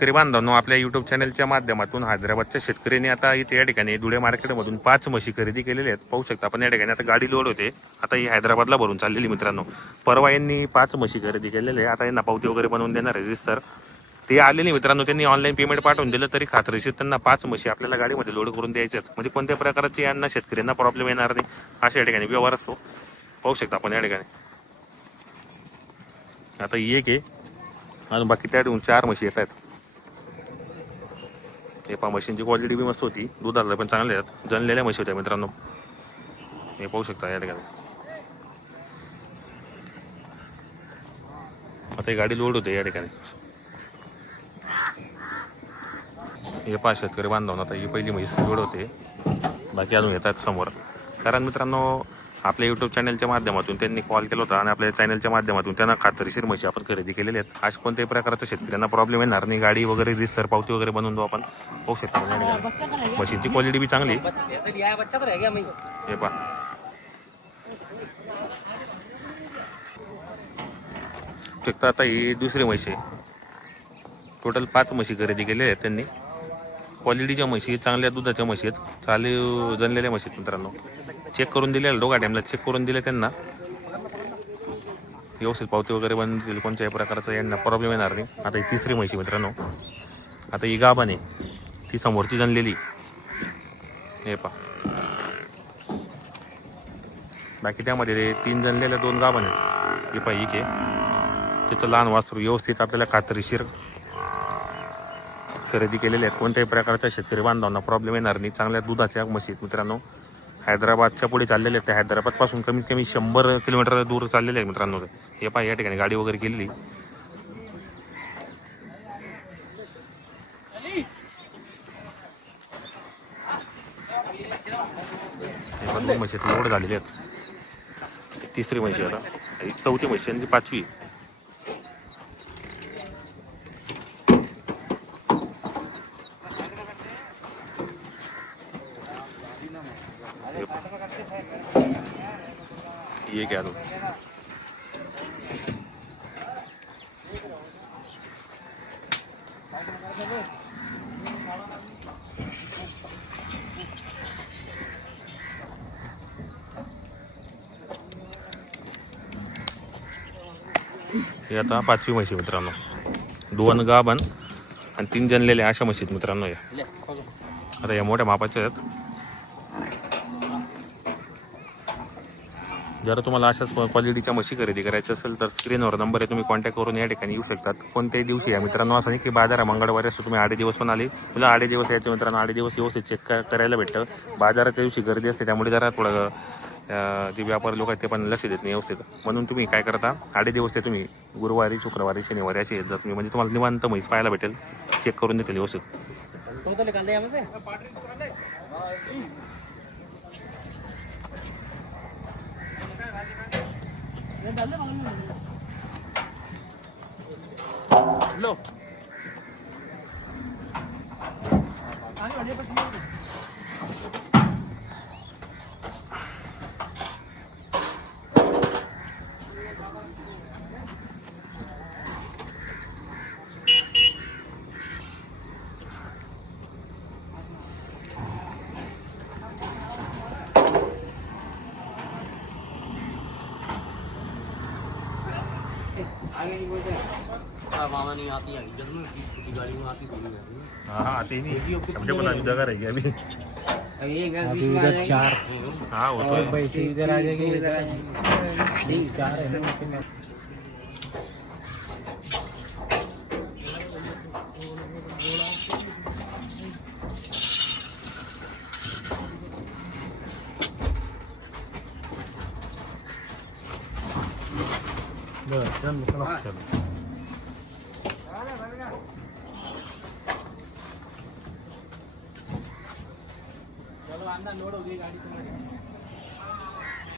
शेतकरी बांधवांनो आपल्या युट्यूब चॅनलच्या माध्यमातून हैदराबादच्या शेतकऱ्यांनी आता इथे या ठिकाणी धुळे मार्केटमधून पाच म्हशी खरेदी केलेल्या आहेत. पाहू शकता आपण या ठिकाणी आता गाडी लोड होते. आता ही हैदराबादला भरून चाललेली मित्रांनो. परवा यांनी पाच म्हशी खरेदी केलेल्या आहे आता यांना पावती वगैरे बनवून देणार आहे सर. ते आलेले मित्रांनो. त्यांनी ऑनलाईन पेमेंट पाठवून दिलं तरी खात्रीशीर त्यांना पाच म्हशी आपल्याला गाडीमध्ये लोड करून द्यायच्यात म्हणजे कोणत्या प्रकारचे यांना शेतकऱ्यांना प्रॉब्लेम येणार नाही अशा या ठिकाणी व्यवहार असतो. पाहू शकता आपण या ठिकाणी. आता ही एक आहे. अजून बाकी त्या ठिकाणी चार म्हशी येत आहेत. पहा म्हशींची क्वालिटी बी मस्त होती. दुधाला पण चांगले आहेत. जणलेल्या म्हशी होत्या मित्रांनो. हे पाहू शकता या ठिकाणी. आता ही गाडी लोड होते या ठिकाणी. हे पाच शेतकरी बांधव आता ही पहिली म्हैस लोड होते. बाकी अजून येतात समोर. कारण मित्रांनो आपल्या युट्यूब चॅनलच्या माध्यमातून त्यांनी कॉल केला होता आणि आपल्या चॅनलच्या माध्यमातून त्यांना खात्रीशीर म्हशी आपण खरेदी केलेली आहेत. आज कोणत्याही प्रकारचा शेतकऱ्यांना प्रॉब्लेम येणार नाही. गाडी वगैरे रिसर पावती वगैरे बनवून देऊ आपण. पाहू शकतो या म्हशींची क्वालिटी बी चांगली आहे. हे पहा. शकता आता ही दुसरी म्हशी आहे. टोटल पाच म्हशी खरेदी केलेल्या आहेत त्यांनी. क्वालिटीच्या म्हशी चांगल्या दुधाच्या म्हशी आहेत. चालू जनलेल्या म्हशी आहेत मित्रांनो. चेक करून दिलेलं दोघा टाईमला चेक करून दिले त्यांना. व्यवस्थित पावती वगैरे बंद दिली कोणत्याही प्रकारचा यांना प्रॉब्लेम येणार नाही. आता ही तिसरी म्हशी मित्रांनो. आता ही गाभण आहे. ती समोरची जनलेली हे पहा. बाकी त्यामध्ये ते तीन जनलेल्या दोन गाभण आहेत. पा एक आहे. त्याचं लहान वासरू व्यवस्थित आपल्याला खात्रीशीर खरेदी केलेले आहेत. कोणत्याही प्रकारच्या शेतकरी बांधवांना प्रॉब्लेम येणार नाही. चांगल्या दुधाच्या म्हशी मित्रांनो. हैदराबादच्या पुढे चाललेले आहेत. त्या हैदराबादपासून कमीत कमी शंभर किलोमीटर दूर चाललेले आहेत मित्रांनो. हे पाय या ठिकाणी गाडी वगैरे केलेली म्हशी लोड झालेले आहेत. तिसरी म्हशी आता. चौथी म्हशी आणि पाचवी ये क्या तो हे आता पाचवी म्हशी मित्रांनो. दोन गाभण आणि तीन जनलेले अशा म्हशीत मित्रांनो या. आता या मोठ्या मापाच्या आहेत. जर तुम्हाला अशाच क्वालिटीच्या मशी खरेदी करायची असेल तर स्क्रीनवर नंबर आहे तुम्ही कॉन्टॅक्ट करून या ठिकाणी येऊ शकतात. कोणत्याही दिवशी या मित्रांनो असं नाही की बाजार मंगळवारी असतो तुम्ही आडे दिवस पण आले. तुला आडे दिवस यायचे मित्रांनो आडे दिवस व्यवस्थित चेक करायला भेटतं. बाजाराच्या दिवशी गर्दी असते त्यामुळे जरा थोडं जे व्यापारी लोक आहेत ते पण लक्ष देत नाही व्यवस्थित. म्हणून तुम्ही काय करता आडे दिवस ते तुम्ही गुरुवारी शुक्रवारी शनिवारी असे येत जा तुम्ही म्हणजे तुम्हाला निवांत म्हैस पाहायला भेटेल. चेक करून देतील व्यवस्थित. ഹലോ हाँ आती है इधर में छोटी गाड़ी में आती थोड़ी है हाँ आते नहीं. हमने पता नहीं जगह रही अभी आ जाएंगे चार. हाँ वो तो है। इधर आ जाएंगे इधर आ जाएंगे चलो अंदर लोड हो गई गाड़ी तुम्हारी